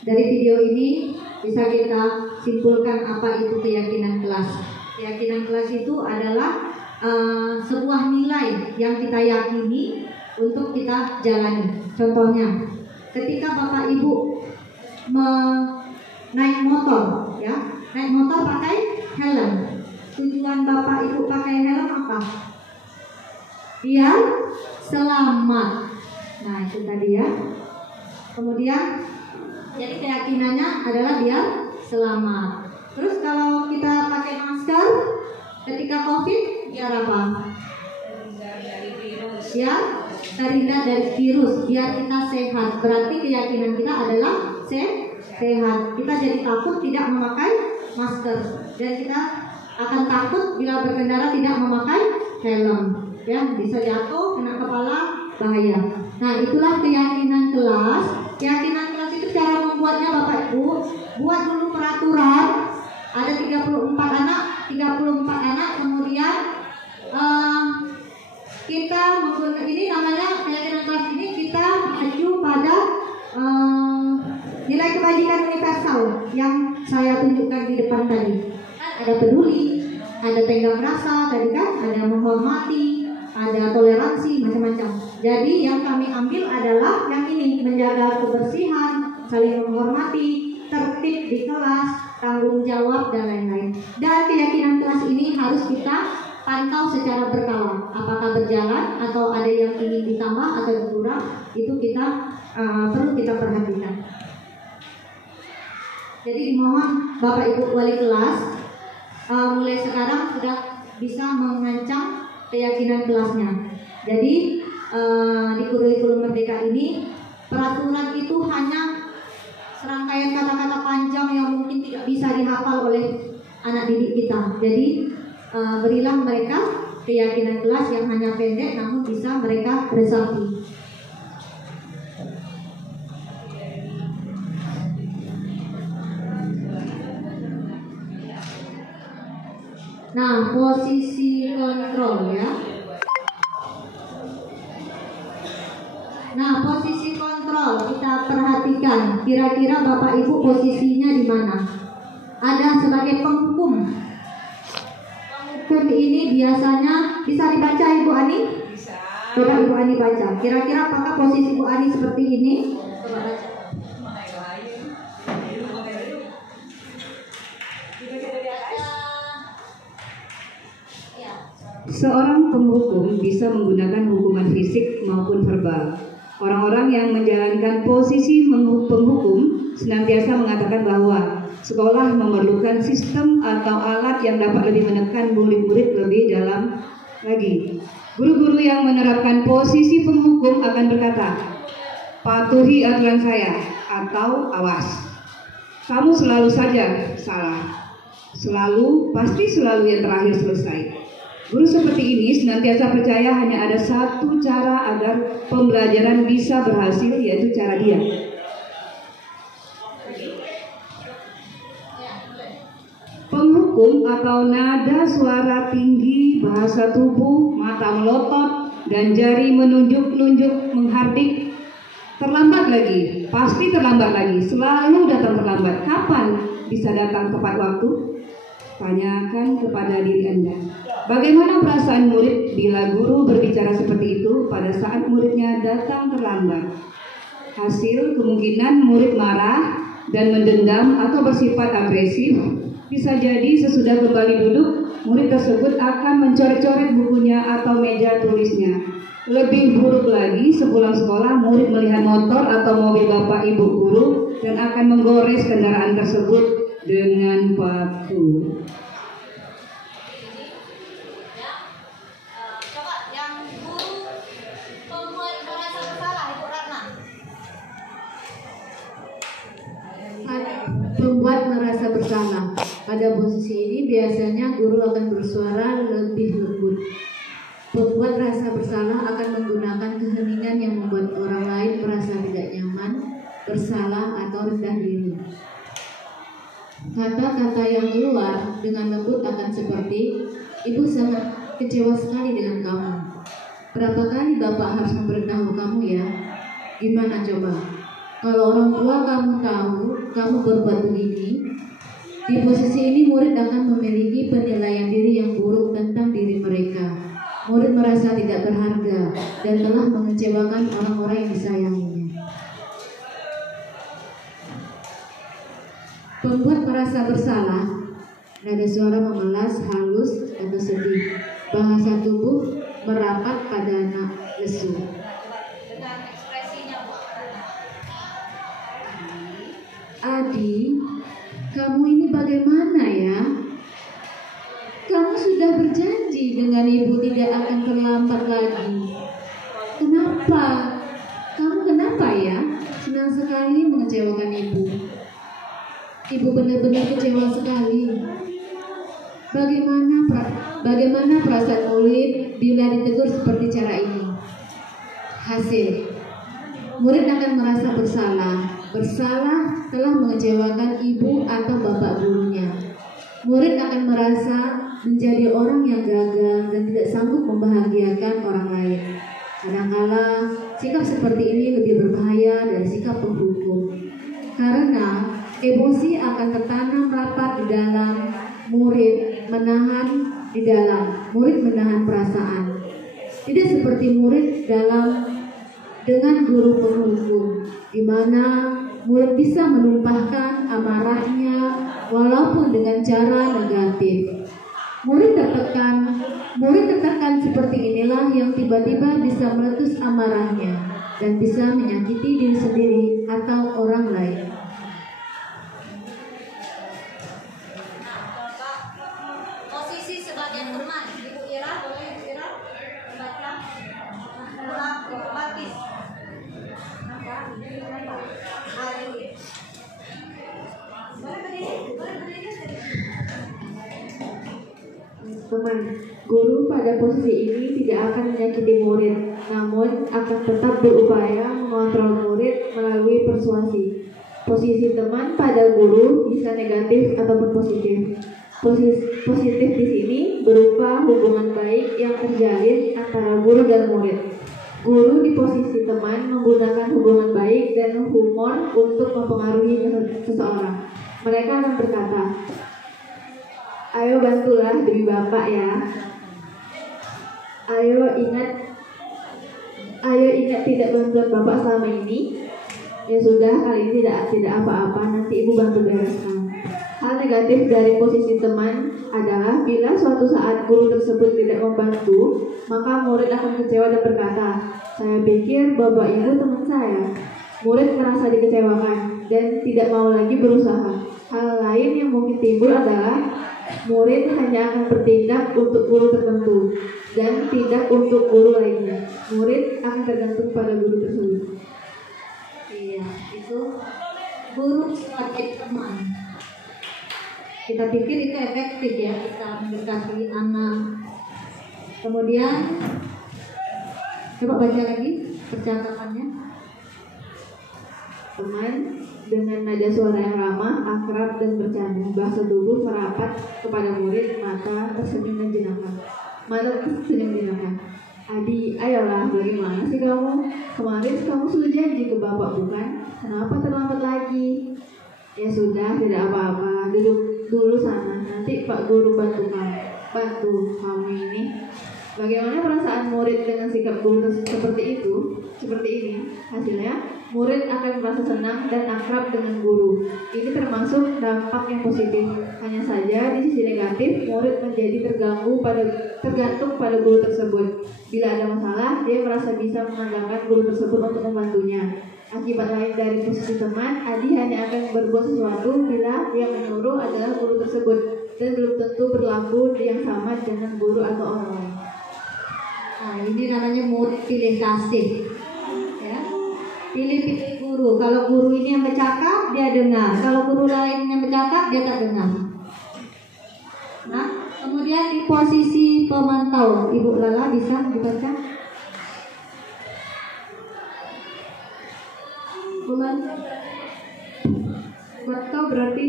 dari video ini bisa kita simpulkan apa itu keyakinan kelas. Keyakinan kelas itu adalah sebuah nilai yang kita yakini untuk kita jalani. Contohnya, ketika Bapak Ibu naik motor, ya, naik motor pakai helm. Tujuan Bapak Ibu pakai helm apa? Biar selamat. Nah, itu tadi ya. Kemudian jadi keyakinannya adalah biar selamat. Terus kalau kita pakai masker ketika COVID, biar apa? Ya, terhindar dari virus, biar kita sehat. Berarti keyakinan kita adalah sehat. Kita jadi takut tidak memakai masker, dan kita akan takut bila berkendara tidak memakai helm. Ya, bisa jatuh, kena kepala, bahaya. Nah, itulah keyakinan kelas. Keyakinan kelas itu cara membuatnya Bapak Ibu, buat dulu peraturan. Ada 34 anak, kemudian kita menggunakan ini, namanya keyakinan kelas ini, kita mengacu pada nilai kebajikan universal yang saya tunjukkan di depan tadi. Ada peduli, ada tenggang rasa, tadi kan, ada menghormati, ada toleransi, macam-macam. Jadi yang kami ambil adalah yang ini, menjaga kebersihan, saling menghormati, tertib di kelas, tanggung jawab, dan lain-lain. Dan keyakinan kelas ini harus kita pantau secara berkala. Apakah berjalan atau ada yang ingin ditambah atau dikurang, itu kita perlu kita perhatikan. Jadi dimohon Bapak Ibu wali kelas mulai sekarang sudah bisa mengancam keyakinan kelasnya. Jadi di kurikulum Merdeka ini peraturan itu hanya serangkaian kata-kata panjang yang mungkin tidak bisa dihafal oleh anak didik kita. Jadi berilah mereka keyakinan kelas yang hanya pendek namun bisa mereka resapi. Nah, posisi kontrol ya. Nah, posisi kontrol kita perhatikan. Kira-kira Bapak Ibu posisinya di mana? Ada sebagai penghukum. Penghukum ini biasanya bisa dibaca Ibu Ani? Bisa. Coba Ibu Ani baca. Kira-kira apakah posisi Ibu Ani seperti ini? Coba baca. Seorang penghukum bisa menggunakan hukuman fisik maupun verbal. Orang-orang yang menjalankan posisi penghukum senantiasa mengatakan bahwa sekolah memerlukan sistem atau alat yang dapat lebih menekan murid-murid lebih dalam lagi. Guru-guru yang menerapkan posisi penghukum akan berkata, patuhi aturan saya atau awas. Kamu selalu saja salah. Pasti selalu yang terakhir selesai. Guru seperti ini senantiasa percaya hanya ada satu cara agar pembelajaran bisa berhasil, yaitu cara dia. Penghukum atau nada suara tinggi, bahasa tubuh, mata melotot, dan jari menunjuk-nunjuk menghardik. Terlambat lagi, pasti terlambat lagi, selalu datang terlambat. Kapan bisa datang tepat waktu? Tanyakan kepada diri Anda. Bagaimana perasaan murid bila guru berbicara seperti itu pada saat muridnya datang terlambat? Hasil kemungkinan murid marah dan mendendam atau bersifat agresif. Bisa jadi sesudah kembali duduk, murid tersebut akan mencoret-coret bukunya atau meja tulisnya. Lebih buruk lagi, sepulang sekolah murid melihat motor atau mobil bapak ibu guru dan akan menggores kendaraan tersebut dengan batu. Coba yang guru pembuat merasa bersalah, Ibu Ratna. Membuat merasa bersalah. Pada posisi ini biasanya guru akan bersuara lebih lembut. Pembuat rasa bersalah akan menggunakan keheningan yang membuat orang lain merasa tidak nyaman, bersalah atau rendah diri. Kata-kata yang keluar dengan lembut akan seperti, Ibu sangat kecewa sekali dengan kamu. Berapa kali Bapak harus memberitahu kamu ya? Gimana coba? Kalau orang tua kamu tahu kamu berbuat begini, di posisi ini murid akan memiliki penilaian diri yang buruk tentang diri mereka. Murid merasa tidak berharga dan telah mengecewakan orang-orang yang disayanginya. Pembuat merasa bersalah, nada suara memelas, halus, atau sedih. Bahasa tubuh merapat pada lesu. Dengan ekspresinya, Bu. Adi, kamu ini bagaimana ya? Kamu sudah berjanji dengan ibu tidak akan terlambat lagi. Kenapa? Kamu kenapa ya? Senang sekali mengecewakan ibu. Ibu benar-benar kecewa sekali. Bagaimana perasaan murid bila ditegur seperti cara ini? Hasil, murid akan merasa bersalah telah mengecewakan ibu atau bapak gurunya. Murid akan merasa menjadi orang yang gagal dan tidak sanggup membahagiakan orang lain. Kadangkala sikap seperti ini lebih berbahaya dari sikap penghukum, karena emosi akan tertanam rapat di dalam murid, menahan perasaan. Tidak seperti murid dengan guru penghukum, di mana murid bisa menumpahkan amarahnya walaupun dengan cara negatif. Murid tertekan seperti inilah yang tiba-tiba bisa meletus amarahnya dan bisa menyakiti diri sendiri atau orang lain. Posisi sebagai teman, Ibu Ira, boleh Ibu Ira? teman. Guru pada posisi ini tidak akan menyakiti murid, namun akan tetap berupaya mengontrol murid melalui persuasi. Posisi teman pada guru bisa negatif ataupun positif. Positif di sini berupa hubungan baik yang terjalin antara guru dan murid. Guru di posisi teman menggunakan hubungan baik dan humor untuk mempengaruhi seseorang. Mereka akan berkata, "Ayo bantulah demi Bapak ya. Ayo ingat tidak bantuan Bapak selama ini. Ya sudah, kali ini tidak apa-apa, nanti Ibu bantu bereskan." Hal negatif dari posisi teman adalah bila suatu saat guru tersebut tidak membantu, maka murid akan kecewa dan berkata, "Saya pikir Bapak Ibu teman saya." Murid merasa dikecewakan dan tidak mau lagi berusaha. Hal lain yang mungkin timbul adalah murid hanya akan bertindak untuk guru tertentu dan tidak untuk guru lainnya. Murid akan tergantung pada guru tersebut. Iya, itu guru sebagai teman. Kita pikir itu efektif ya, kita mendekati anak. Kemudian coba baca lagi percakapannya. Teman dengan nada suara yang ramah, akrab dan bercanda. Bahasa tubuh merapat kepada murid, mata tersenyum dan jenaka. "Adi, ayolah, bagaimana sih kamu? Kemarin kamu sudah janji ke Bapak bukan? Kenapa terlambat lagi?" "Ya sudah, tidak apa-apa. Duduk dulu sana. Nanti Pak Guru bantu kamu ini." Bagaimana perasaan murid dengan sikap guru seperti itu? Seperti ini. Hasilnya, murid akan merasa senang dan akrab dengan guru. Ini termasuk dampak yang positif. Hanya saja di sisi negatif, murid menjadi tergantung pada guru tersebut. Bila ada masalah, dia merasa bisa mengandalkan guru tersebut untuk membantunya. Akibat lain dari posisi teman, Adi hanya akan berbuat sesuatu bila yang menyuruh adalah guru tersebut dan belum tentu berlaku yang sama dengan guru atau orang lain. Nah, ini namanya murid pilih kasih. Ya. Pilih guru. Kalau guru ini yang bercakap, dia dengar. Kalau guru lain yang bercakap, dia tak dengar. Nah, kemudian di posisi pemantau, Ibu Lala bisa dibaca? Memantau berarti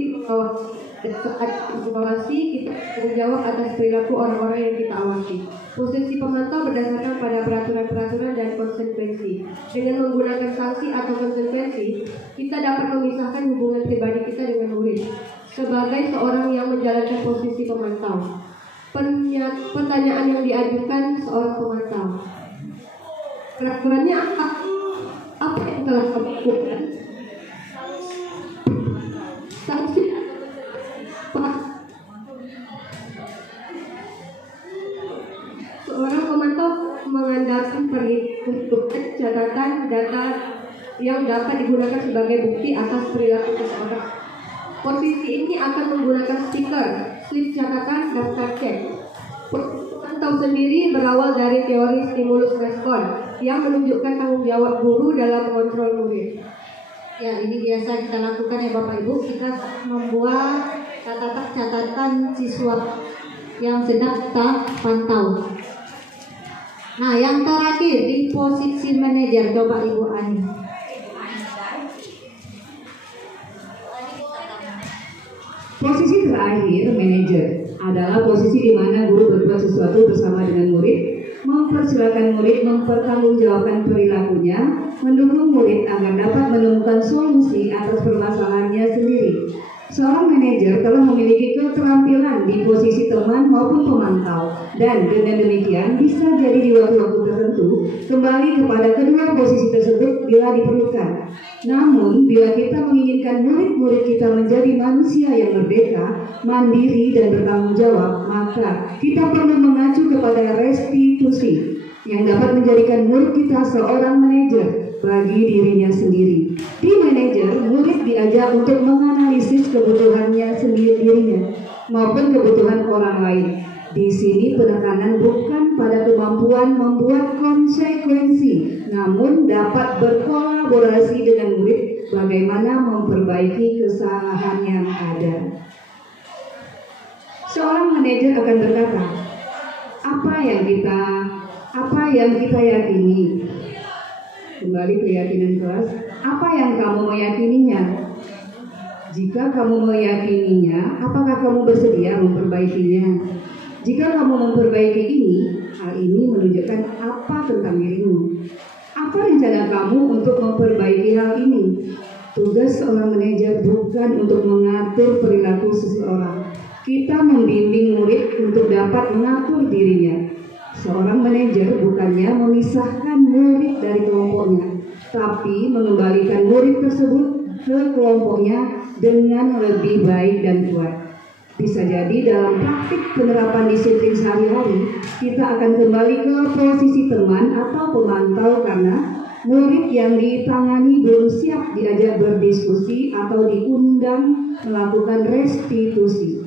saat evaluasi kita bertanggung jawab atas perilaku orang-orang yang kita awasi. Posisi pemantau berdasarkan pada peraturan-peraturan dan konsekuensi. Dengan menggunakan sanksi atau konsekuensi, kita dapat memisahkan hubungan pribadi kita dengan murid. Sebagai seorang yang menjalankan posisi pemantau, pertanyaan yang diajukan seorang pemantau, peraturannya apa? Apa yang telah kamu lakukan? Sanksi apa? Seorang pemantau mengandalkan perhitungan catatan data yang dapat digunakan sebagai bukti atas perilaku seseorang. Posisi ini akan menggunakan stiker, slip catatan, daftar cek. Pemantau sendiri berawal dari teori stimulus respon yang menunjukkan tanggung jawab guru dalam mengontrol murid. Ya, ini biasa kita lakukan ya Bapak Ibu. Kita membuat catatan siswa yang sedang kita pantau. Nah, yang terakhir di posisi manajer, coba Ibu Ani. Posisi terakhir, manajer, adalah posisi di mana guru berbuat sesuatu bersama dengan murid, mempersilakan murid mempertanggungjawabkan perilakunya, mendukung murid agar dapat menemukan solusi atas permasalahannya sendiri. Seorang manajer telah memiliki keterampilan di posisi teman maupun pemantau, dan dengan demikian bisa jadi di waktu-waktu tertentu kembali kepada kedua posisi tersebut bila diperlukan. Namun, bila kita menginginkan murid-murid kita menjadi manusia yang merdeka, mandiri dan bertanggung jawab, maka kita perlu mengacu kepada restitusi yang dapat menjadikan murid kita seorang manajer bagi dirinya sendiri. Di manajer, murid diajak untuk menganalisis kebutuhannya sendiri maupun kebutuhan orang lain. Di sini penekanan bukan pada kemampuan membuat konsekuensi, namun dapat berkolaborasi dengan murid bagaimana memperbaiki kesalahan yang ada. Seorang manajer akan berkata, apa yang kita yakini. Kembali ke keyakinan kelas, apa yang kamu meyakininya? Jika kamu meyakininya, apakah kamu bersedia memperbaikinya? Jika kamu memperbaiki ini, hal ini menunjukkan apa tentang dirimu. Apa rencana kamu untuk memperbaiki hal ini? Tugas seorang manajer bukan untuk mengatur perilaku seseorang. Kita membimbing murid untuk dapat mengatur dirinya. Seorang manajer bukannya memisahkan murid dari kelompoknya, tapi mengembalikan murid tersebut ke kelompoknya dengan lebih baik dan kuat. Bisa jadi dalam praktik penerapan disiplin sehari-hari, kita akan kembali ke posisi teman atau pemantau karena murid yang ditangani belum siap diajak berdiskusi atau diundang melakukan restitusi.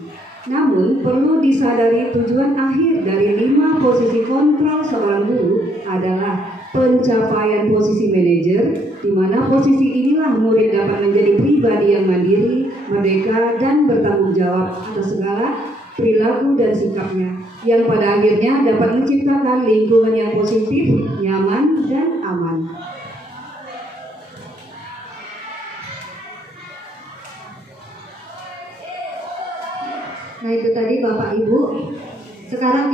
Namun, perlu disadari tujuan akhir dari 5 posisi kontrol seorang guru adalah pencapaian posisi manajer, di mana posisi inilah murid dapat menjadi pribadi yang mandiri, merdeka, dan bertanggung jawab atas segala perilaku dan sikapnya, yang pada akhirnya dapat menciptakan lingkungan yang positif, nyaman, dan aman. Nah itu tadi Bapak Ibu. Sekarang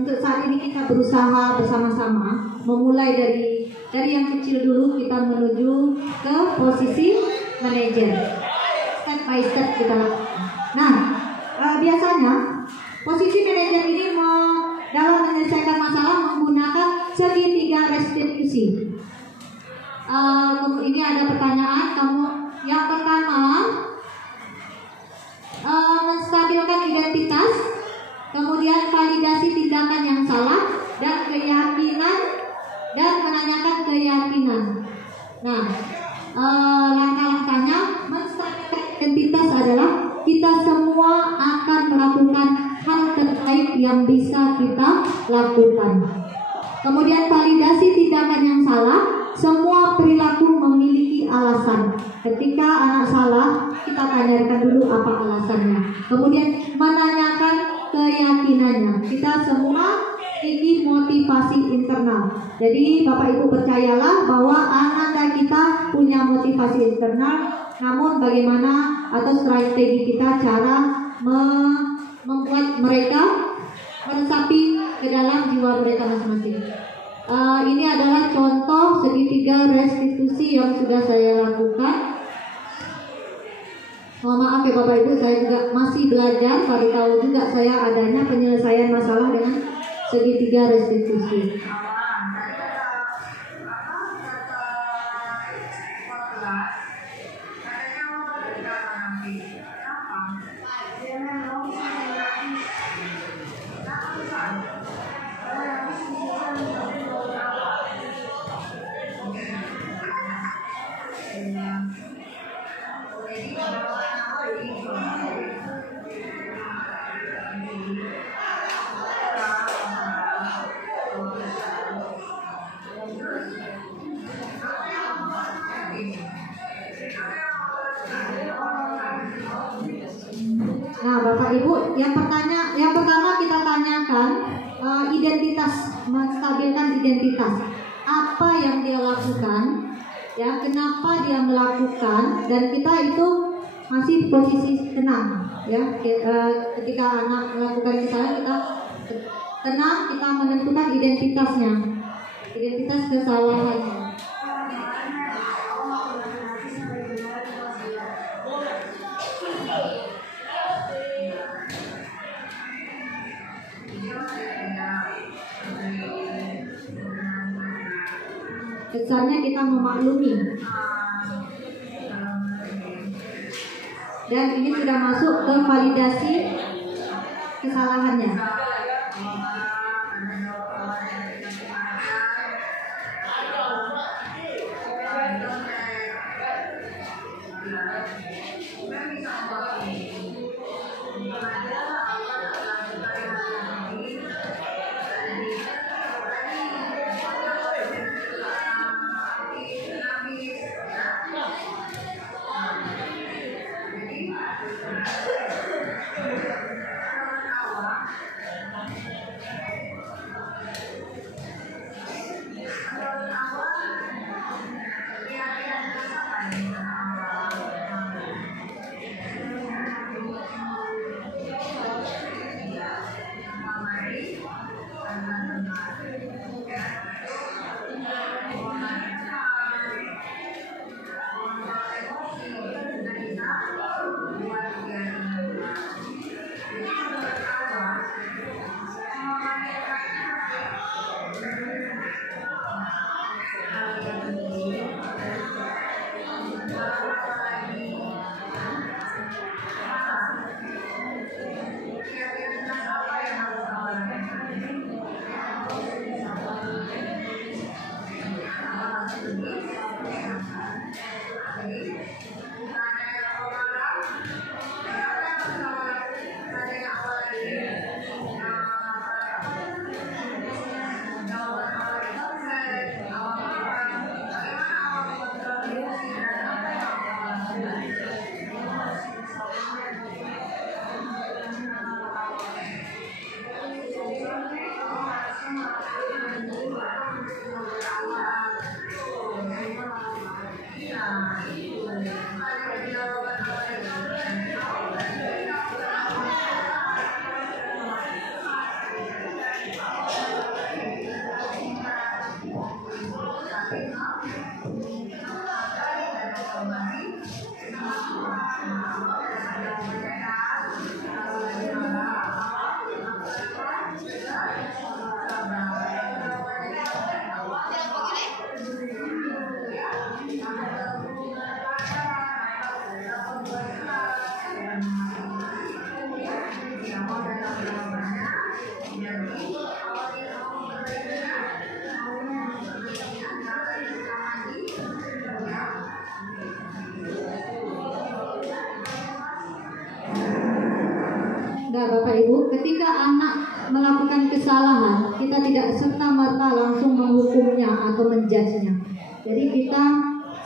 untuk saat ini kita berusaha bersama-sama memulai dari yang kecil dulu, kita menuju ke posisi manajer. Step by step kita lakukan. Nah biasanya posisi manajer ini dalam menyelesaikan masalah menggunakan segitiga restitusi. Ini ada pertanyaan kamu. Yang pertama, menstabilkan identitas, kemudian validasi tindakan yang salah dan keyakinan, dan menanyakan keyakinan. Nah, langkah-langkahnya menstabilkan identitas adalah kita semua akan melakukan hal terbaik yang bisa kita lakukan. Kemudian validasi tindakan yang salah, semua perilaku memiliki alasan. Ketika anak salah, kita tanyakan dulu apa alasannya. Kemudian menanyakan keyakinannya. Kita semua memiliki motivasi internal. Jadi Bapak Ibu percayalah bahwa anak kita punya motivasi internal. Namun bagaimana atau strategi kita cara membuat mereka meresapi ke dalam jiwa mereka masing-masing. Ini adalah contoh segitiga restitusi yang sudah saya lakukan. Mohon maaf ya Bapak Ibu, saya juga masih belajar. Baru tahu juga saya adanya penyelesaian masalah dengan segitiga restitusi. Nah, Bapak Ibu, yang pertama kita tanyakan identitas, menstabilkan identitas. Apa yang dia lakukan? Ya, kenapa dia melakukan? Dan kita itu masih di posisi tenang. Ya, ketika anak melakukan kesalahan, kita tenang, kita menentukan identitasnya, identitas kesalahannya. Kesannya kita memaklumi. Dan ini sudah masuk ke validasi kesalahannya. Nah, Bapak Ibu, ketika anak melakukan kesalahan, kita tidak serta-merta langsung menghukumnya atau menjudge-nya. Jadi kita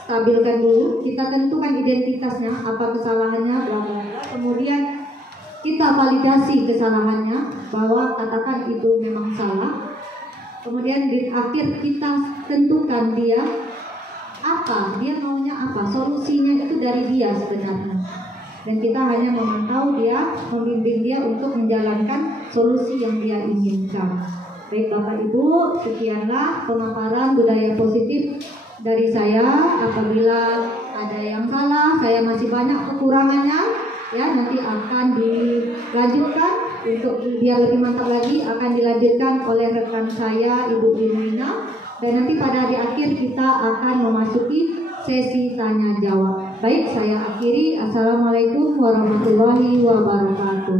stabilkan dulu, kita tentukan identitasnya, apa kesalahannya, bla bla bla. Kemudian kita validasi kesalahannya, bahwa katakan itu memang salah. Kemudian di akhir kita tentukan dia maunya apa, solusinya itu dari dia sebenarnya. Dan kita hanya memantau dia, membimbing dia untuk menjalankan solusi yang dia inginkan. Baik Bapak Ibu, sekianlah pemaparan budaya positif dari saya. Apabila ada yang salah, saya masih banyak kekurangannya, ya nanti akan dilanjutkan untuk biar lebih mantap lagi, akan dilanjutkan oleh rekan saya Ibu Irina. Dan nanti pada di akhir kita akan memasuki sesi tanya jawab. Baik, saya akhiri. Assalamualaikum warahmatullahi wabarakatuh.